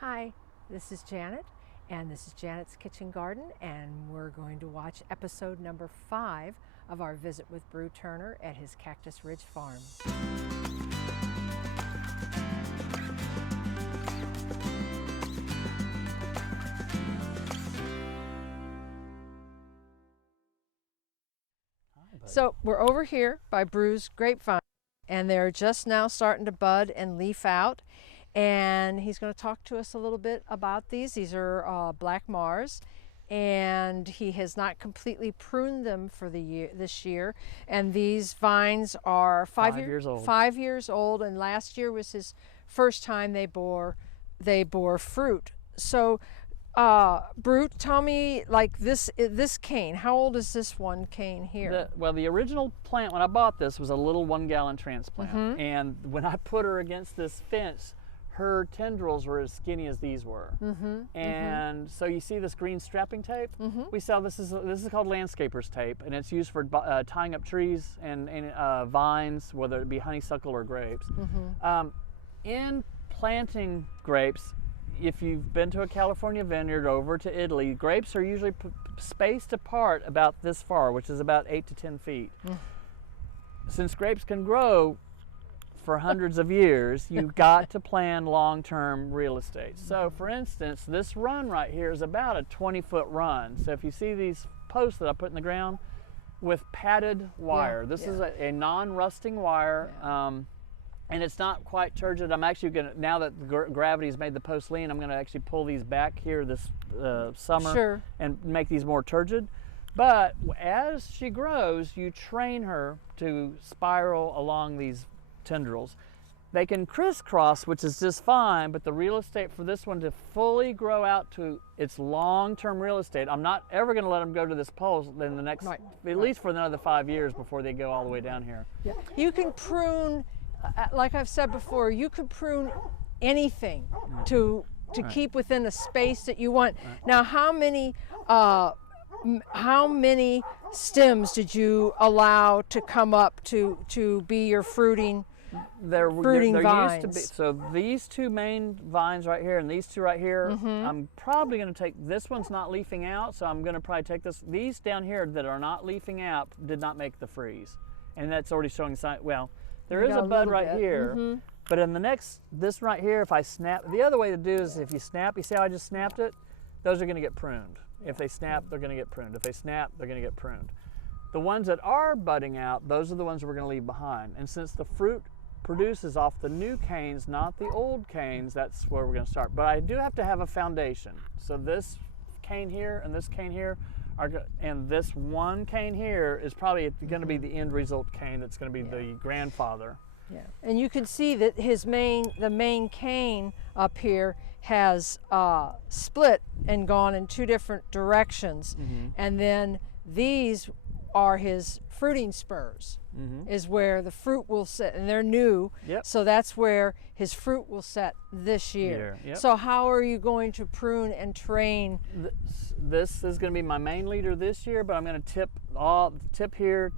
Hi, this is Janet, and this is Janet's Kitchen Garden, and we're going to watch episode number 5 of our visit with Brieux Turner at his Cactus Ridge farm. So we're over here by Brieux's grapevine, and they're just now starting to bud and leaf out. And he's going to talk to us a little bit about these. These are Black Mars, and he has not completely pruned them for this year. And these vines are 5 years old. 5 years old, and last year was his first time they bore fruit. So, Brieux, tell me, like this cane. How old is this one cane here? The original plant when I bought this was a little 1 gallon transplant, and when I put her against this fence, her tendrils were as skinny as these were. And so you see this green strapping tape? We sell this is called landscaper's tape, and it's used for tying up trees and vines, whether it be honeysuckle or grapes. In planting grapes, if you've been to a California vineyard over to Italy, grapes are usually spaced apart about this far, which is about 8 to 10 feet. Since grapes can grow for hundreds of years, you've got to plan long-term real estate. So for instance, this run right here is about a 20-foot run. So if you see these posts that I put in the ground with padded wire, this is a non-rusting wire, and it's not quite turgid. I'm actually going to, now that gravity's made the post lean, I'm going to actually pull these back here this summer and make these more turgid. But as she grows, you train her to spiral along these tendrils. They can crisscross, which is just fine, but the real estate for this one to fully grow out to its long-term real estate, I'm not ever going to let them go to this pole in the next, at least for another 5 years before they go all the way down here. You can prune, like I've said before, you can prune anything to keep within a space that you want. Now, how many stems did you allow to come up to be your fruiting vines? Used to be, so these two main vines right here and these two right here, I'm probably going to take, this one's not leafing out, so I'm going to probably take this. These down here that are not leafing out did not make the freeze, and that's already showing sign. Well, there is a bud right here, but in the next, this right here, if I snap, the other way to do is if you snap, you see how I just snapped it? Those are going to get pruned. If they snap, they're going to get pruned. If they snap, they're going to get pruned. The ones that are budding out, those are the ones we're going to leave behind. And since the fruit produces off the new canes, not the old canes, that's where we're going to start. But I do have to have a foundation. So this cane here and this cane here and this one cane here is probably going to be the end result cane that's going to be the grandfather. And you can see that the main cane up here has split and gone in 2 different directions, and then these are his fruiting spurs, is where the fruit will sit, and they're new, so that's where his fruit will set this year. So how are you going to prune and train? This is going to be my main leader this year, but I'm going to tip here.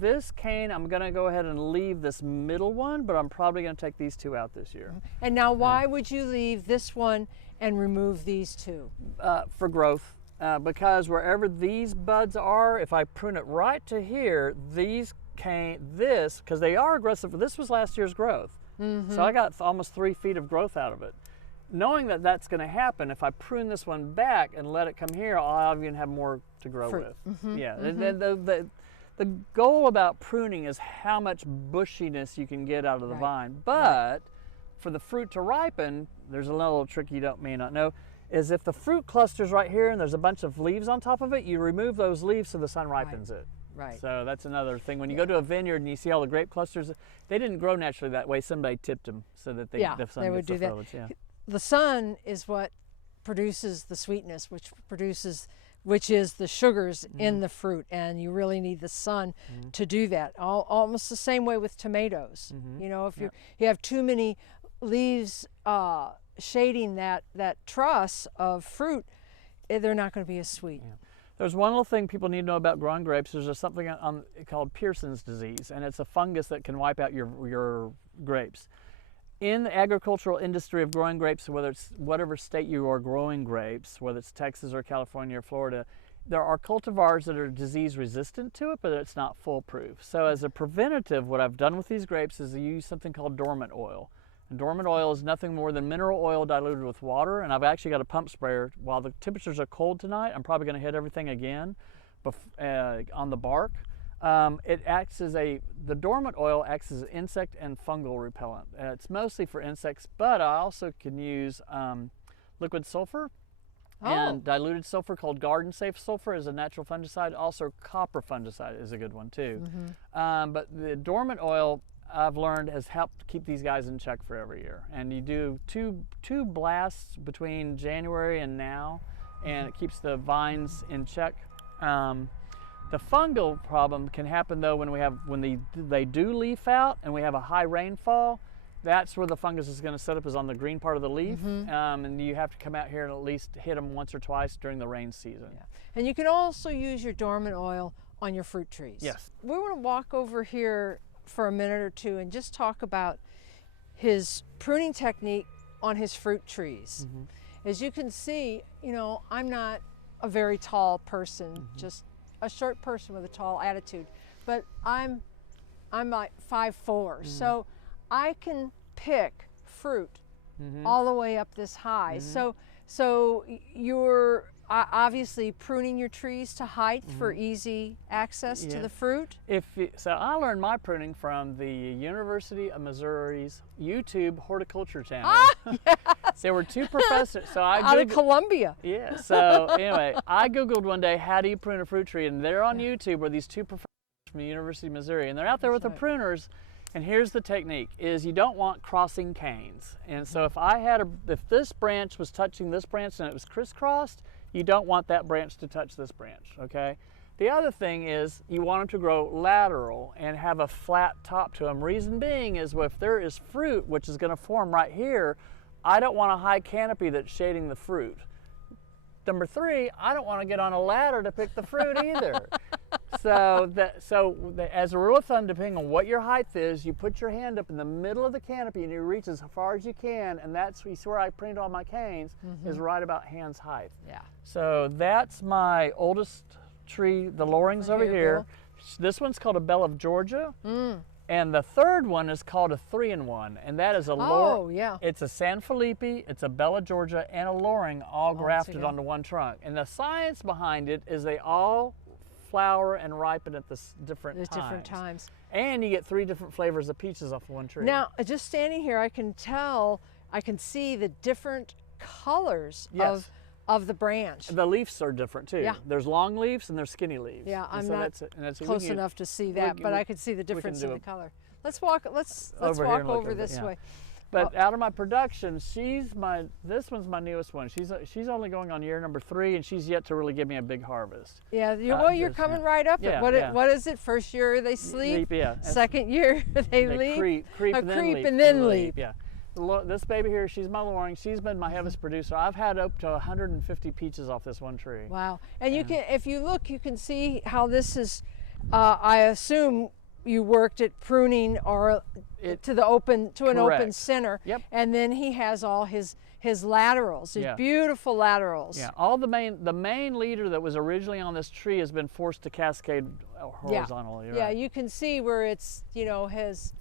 This cane, I'm going to go ahead and leave this middle one, but I'm probably going to take these 2 out this year. And now why would you leave this one and remove these 2? For growth. Because wherever these buds are, if I prune it right to here, these because they are aggressive. This was last year's growth. So I got almost 3 feet of growth out of it. Knowing that that's going to happen, if I prune this one back and let it come here, I'll even have more to grow with. The goal about pruning is how much bushiness you can get out of the vine. But for the fruit to ripen, there's a little trick you may not know, is if the fruit cluster's right here and there's a bunch of leaves on top of it, you remove those leaves so the sun ripens it. So that's another thing. When you go to a vineyard and you see all the grape clusters, they didn't grow naturally that way. Somebody tipped them so that the sun would gets do the foliage. that. The sun is what produces the sweetness, which is the sugars in the fruit, and you really need the sun to do that. Almost the same way with tomatoes. You know, if you have too many leaves shading that truss of fruit, they're not going to be as sweet. There's one little thing people need to know about growing grapes. There's something called Pearson's disease, and it's a fungus that can wipe out your grapes. in the agricultural industry of growing grapes, whether it's whatever state you are growing grapes, whether it's Texas or California or Florida, there are cultivars that are disease resistant to it, but it's not foolproof. So as a preventative, what I've done with these grapes is I use something called dormant oil. And dormant oil is nothing more than mineral oil diluted with water, and I've actually got a pump sprayer. While the temperatures are cold tonight, I'm probably going to hit everything again on the bark. The dormant oil acts as an insect and fungal repellent. It's mostly for insects, but I also can use liquid sulfur and diluted sulfur called garden safe sulfur as a natural fungicide. Also copper fungicide is a good one too. But the dormant oil, I've learned, has helped keep these guys in check for every year. And you do two blasts between January and now, and it keeps the vines in check. The fungal problem can happen though when they do leaf out and we have a high rainfall. That's where the fungus is going to set up, is on the green part of the leaf, and you have to come out here and at least hit them once or twice during the rain season. Yeah. And you can also use your dormant oil on your fruit trees. Yes. We want to walk over here for a minute or two and just talk about his pruning technique on his fruit trees. As you can see, I'm not a very tall person, just a short person with a tall attitude, but I'm like 5'4", so I can pick fruit all the way up this high. So you're obviously pruning your trees to height for easy access to the fruit. So I learned my pruning from the University of Missouri's YouTube horticulture channel. Yes. There were two professors. So out of Columbia. Yeah. So anyway, I Googled one day, how do you prune a fruit tree? And they're on YouTube where these two professors from the University of Missouri, and they're out there with the pruners. And here's the technique: is you don't want crossing canes. And so if this branch was touching this branch and it was crisscrossed, you don't want that branch to touch this branch, okay? The other thing is you want them to grow lateral and have a flat top to them. Reason being is if there is fruit, which is going to form right here, I don't want a high canopy that's shading the fruit. Number three, I don't want to get on a ladder to pick the fruit either. As a rule of thumb, depending on what your height is, you put your hand up in the middle of the canopy and you reach as far as you can, and that's where I pruned all my canes, is right about hand's height. Yeah. So that's my oldest tree, the loring's over here. This one's called a Belle of Georgia. And the third one is called a 3-in-1, and that is a loring. It's a San Felipe, it's a Bella Georgia, and a loring all grafted onto one trunk. And the science behind it is they all flower and ripen at different times. And you get 3 different flavors of peaches off of one tree. Now, just standing here, I can see the different colors of the branch. The leaves are different too. Yeah. There's long leaves and there's skinny leaves. Yeah, I'm not that's close enough to see that, but I could see the difference in the color. Let's walk over this way. But out of my production, this one's my newest one. She's only going on year number 3, and she's yet to really give me a big harvest. Yeah, you're coming right up. What is it? First year they sleep. Second year they leap. Creep and then leap. Yeah. This baby here, she's my loring. She's been my heaviest producer. I've had up to 150 peaches off this one tree. Wow. And you can, if you look, you can see how this is, I assume you worked at pruning or to an open center. Yep. And then he has all his laterals, his beautiful laterals. Yeah. All the main leader that was originally on this tree has been forced to cascade horizontally. Yeah. Right? You can see where it's has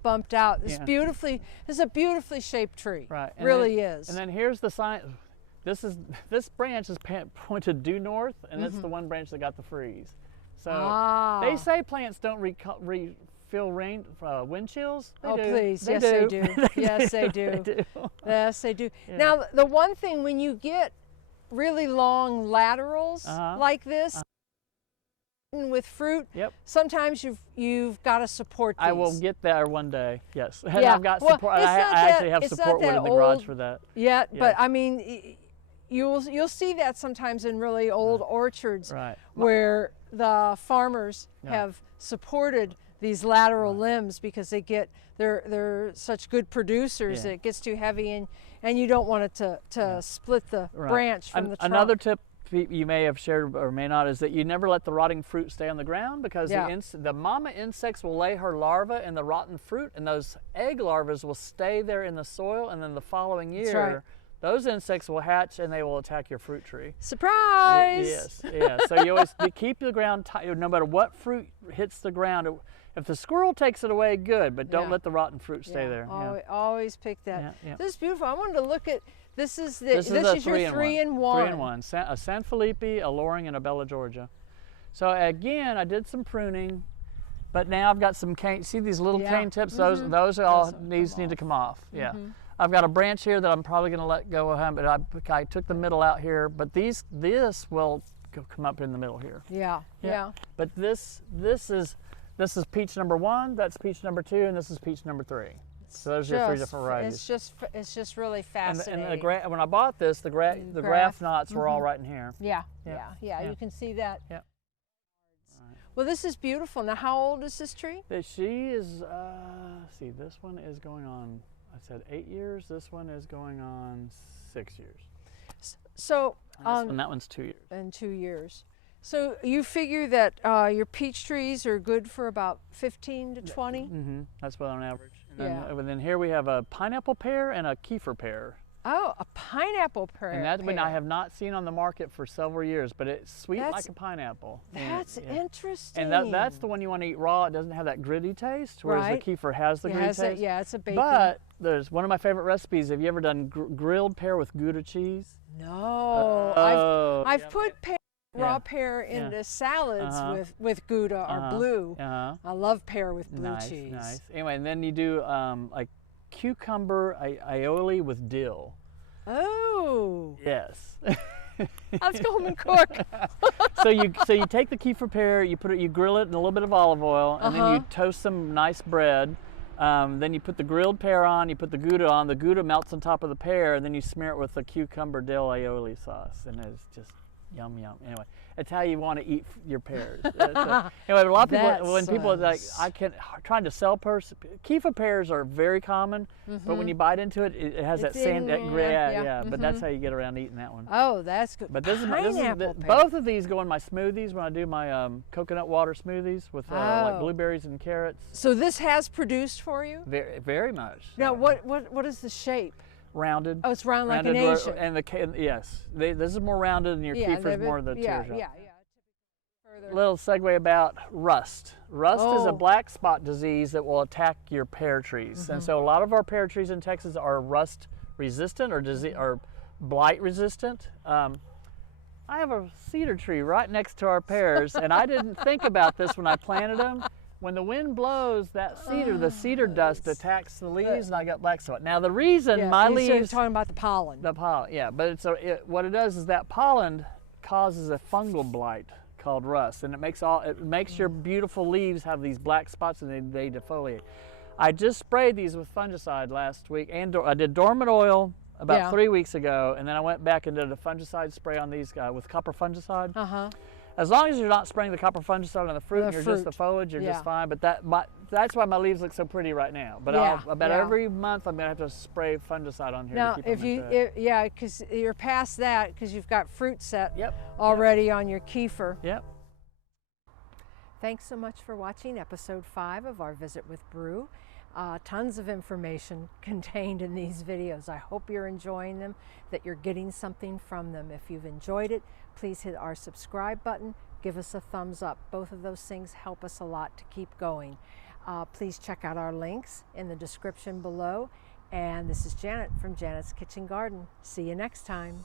bumped out. It's a beautifully shaped tree. Right. Really is. And then here's the sign. This branch is pointed due north, and that's the one branch that got the freeze. So they say plants don't feel wind chills. They do. Please, they they do. do. Yes, they do. They do. Yes, they do. Yeah. Now, the one thing, when you get really long laterals like this, with fruit, sometimes you've got to support these. I will get there one day. Yes, yeah. I've got support. I actually have support wood in the garage for that. Yeah, but I mean, you'll see that sometimes in really old orchards, where the farmers have supported these lateral limbs because they're such good producers. It gets too heavy and you don't want it to split the branch from the trunk. Another tip you may have shared or may not is that you never let the rotting fruit stay on the ground, because Yeah. the mama insects will lay her larva in the rotten fruit, and those egg larvae will stay there in the soil, and then the following That's year, right. those insects will hatch and they will attack your fruit tree. Surprise! Yes, yeah. So you always keep the ground tight, no matter what fruit hits the ground. If the squirrel takes it away, good, but don't Yeah. let the rotten fruit stay Yeah, there. Always pick that. Yeah, yeah. This is beautiful. I wanted to look at, this is This is your 3-in-1. 3-in-1. A San Felipe, a Loring, and a Bella Georgia. So again, I did some pruning, but now I've got some cane. See these little Yeah. cane tips? Those are all Those will these come need to off. come off. Yeah. I've got a branch here that I'm probably going to let go of, but I took the middle out here. But this will come up in the middle here. Yeah. But this is peach number 1, that's peach number 2, and this is peach number 3. So those are 3 different varieties. It's just really And fascinating. when I bought this, the graft knots were all right in here. Yeah. Yeah. You can see that. Yeah. Well, this is beautiful. Now, how old is this tree? She is, see, this one is going on, I said 8 years. This one is going on 6 years. So, And that one's 2 years. in 2 years. So you figure that your peach trees are good for about 15 to 20? Mm-hmm. That's what on average. Yeah. And then here we have a pineapple pear and a kefir pear. Oh, a pineapple pear. And that one I have not seen on the market for several years, but it's sweet like a pineapple. That's interesting. And that's the one you want to eat raw. It doesn't have that gritty taste, whereas Right. the kefir has the gritty taste. Yeah, it's a bacon. But there's one of my favorite recipes. Have you ever done grilled pear with Gouda cheese? No, Oh, I've yeah. put raw pear into salads with Gouda or blue. I love pear with blue cheese. Nice. Anyway, and then you do like cucumber aioli with dill. Oh, Yes. let's go home and cook. so you take the kefir pear, you grill it in a little bit of olive oil, and then you toast some nice bread. Then you put the grilled pear on, you put the Gouda on. The Gouda melts on top of the pear, and then you smear it with the cucumber dill aioli sauce, and it's just yum yum. Anyway, that's how you want to eat your pears. Anyway, a lot of people, when people are like, trying to sell pears, kefir pears are very common, but when you bite into it, it has that sand, but that's how you get around eating that one. Oh, that's good. But both of these go in my smoothies when I do my coconut water smoothies with like blueberries and carrots. So this has produced for you? Very, very much. Now, what is the shape? Rounded. Oh, it's round like an Asian. And yes, this is more rounded, and your kefir is more the teardrop. Yeah. Little segue about rust. Rust is a black spot disease that will attack your pear trees, and so a lot of our pear trees in Texas are rust resistant or blight resistant. I have a cedar tree right next to our pears, and I didn't think about this when I planted them. When the wind blows, the cedar dust attacks the leaves, and I got black spot. Now the reason my leaves, you're talking about the pollen. The pollen, yeah, but what it does is that pollen causes a fungal blight called rust, and it makes your beautiful leaves have these black spots, and they defoliate. I just sprayed these with fungicide last week, and I did dormant oil about 3 weeks ago, and then I went back and did a fungicide spray on these with copper fungicide. As long as you're not spraying the copper fungicide on the fruit, just the foliage, you're just fine. But that's why my leaves look so pretty right now. But about every month, I'm gonna have to spray fungicide on here. Now, to keep them because you're past that, because you've got fruit set Yep. already on your kefir. Yep. Thanks so much for watching episode 5 of our visit with Brieux. Tons of information contained in these videos. I hope you're enjoying them, that you're getting something from them. If you've enjoyed it, please hit our subscribe button, give us a thumbs up. Both of those things help us a lot to keep going. Please check out our links in the description below. And this is Janet from Janet's Kitchen Garden. See you next time.